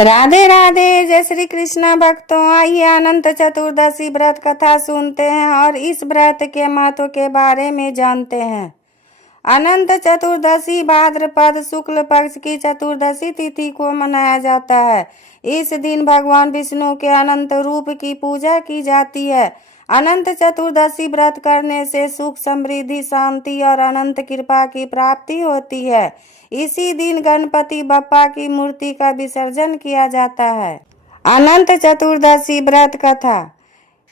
राधे राधे, जय श्री कृष्ण भक्तों। आइए अनंत चतुर्दशी व्रत कथा सुनते हैं और इस व्रत के महत्व के बारे में जानते हैं। अनंत चतुर्दशी भाद्रपद शुक्ल पक्ष की चतुर्दशी तिथि को मनाया जाता है। इस दिन भगवान विष्णु के अनंत रूप की पूजा की जाती है। अनंत चतुर्दशी व्रत करने से सुख, समृद्धि, शांति और अनंत कृपा की प्राप्ति होती है। इसी दिन गणपति बप्पा की मूर्ति का विसर्जन किया जाता है। अनंत चतुर्दशी व्रत कथा।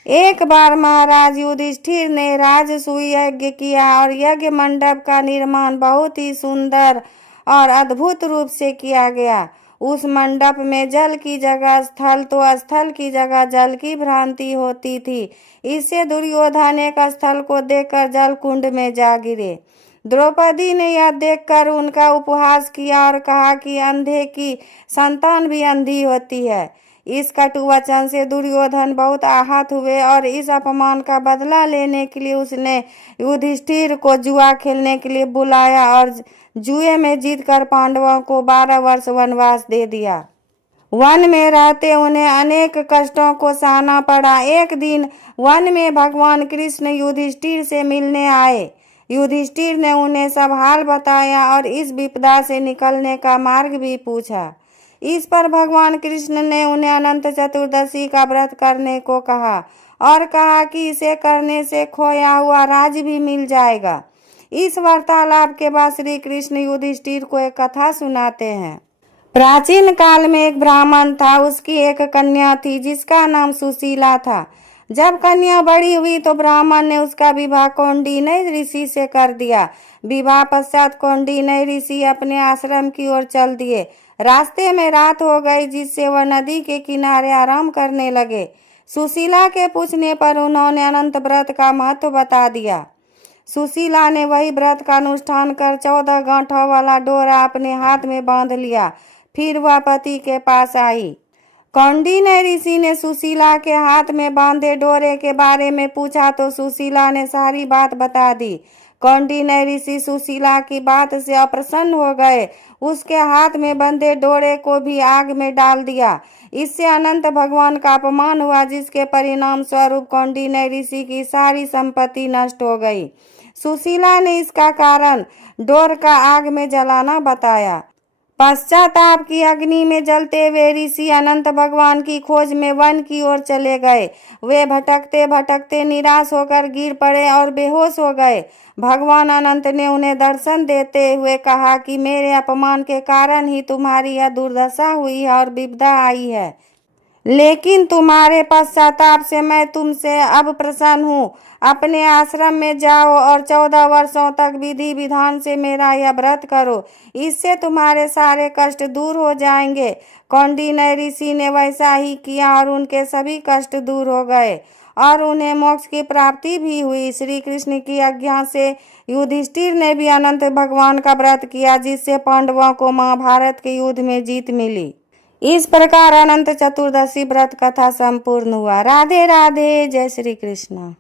एक बार महाराज युधिष्ठिर ने राजसूय यज्ञ किया और यज्ञ मंडप का निर्माण बहुत ही सुंदर और अद्भुत रूप से किया गया। उस मंडप में जल की जगह स्थल तो स्थल की जगह जल की भ्रांति होती थी। इससे दुर्योधन एक स्थल को देखकर जल कुंड में जा गिरे। द्रौपदी ने यह देखकर उनका उपहास किया और कहा कि अंधे की संतान भी अंधी होती है। इस कटु वचन से दुर्योधन बहुत आहत हुए और इस अपमान का बदला लेने के लिए उसने युधिष्ठिर को जुआ खेलने के लिए बुलाया और जुए में जीतकर पांडवों को 12 वर्ष वनवास दे दिया। वन में रहते उन्हें अनेक कष्टों को सहना पड़ा। एक दिन वन में भगवान कृष्ण युधिष्ठिर से मिलने आए। युधिष्ठिर ने उन्हें सब हाल बताया और इस विपदा से निकलने का मार्ग भी पूछा। इस पर भगवान कृष्ण ने उन्हें अनंत चतुर्दशी का व्रत करने को कहा और कहा कि इसे करने से खोया हुआ राज्य भी मिल जाएगा। इस वार्तालाप के बाद श्री कृष्ण युधिष्ठिर को एक कथा सुनाते हैं। प्राचीन काल में एक ब्राह्मण था। उसकी एक कन्या थी जिसका नाम सुशीला था। जब कन्या बड़ी हुई तो ब्राह्मण ने उसका विवाह कौंडिन्य ऋषि से कर दिया। विवाह पश्चात कौंडिन्य ऋषि अपने आश्रम की ओर चल दिए। रास्ते में रात हो गई जिससे वह नदी के किनारे आराम करने लगे। सुशीला के पूछने पर उन्होंने अनंत व्रत का महत्व बता दिया। सुशीला ने वही व्रत का अनुष्ठान कर 14 गांठों वाला डोरा अपने हाथ में बांध लिया। फिर वह पति के पास आई। कौंडिन्य ऋषि ने सुशीला के हाथ में बांधे डोरे के बारे में पूछा तो सुशीला ने सारी बात बता दी। कौंडिन्य ऋषि सुशीला की बात से अप्रसन्न हो गए। उसके हाथ में बंधे डोरे को भी आग में डाल दिया। इससे अनंत भगवान का अपमान हुआ, जिसके परिणाम स्वरूप कौंडिन्य ऋषि की सारी संपत्ति नष्ट हो गई। सुशीला ने इसका कारण डोर का आग में जलाना बताया। पश्चाताप की अग्नि में जलते हुए ऋषि अनंत भगवान की खोज में वन की ओर चले गए। वे भटकते भटकते निराश होकर गिर पड़े और बेहोश हो गए। भगवान अनंत ने उन्हें दर्शन देते हुए कहा कि मेरे अपमान के कारण ही तुम्हारी यह दुर्दशा हुई है और विपदा आई है, लेकिन तुम्हारे पश्चाताप से मैं तुमसे अब प्रसन्न हूँ। अपने आश्रम में जाओ और 14 वर्षों तक विधि विधान से मेरा यह व्रत करो। इससे तुम्हारे सारे कष्ट दूर हो जाएंगे। कौंडिन्य ऋषि ने वैसा ही किया और उनके सभी कष्ट दूर हो गए और उन्हें मोक्ष की प्राप्ति भी हुई। श्री कृष्ण की आज्ञा से युधिष्ठिर ने भी अनंत भगवान का व्रत किया, जिससे पांडवों को महाभारत के युद्ध में जीत मिली। इस प्रकार अनंत चतुर्दशी व्रत कथा संपूर्ण हुआ। राधे राधे, जय श्री कृष्ण।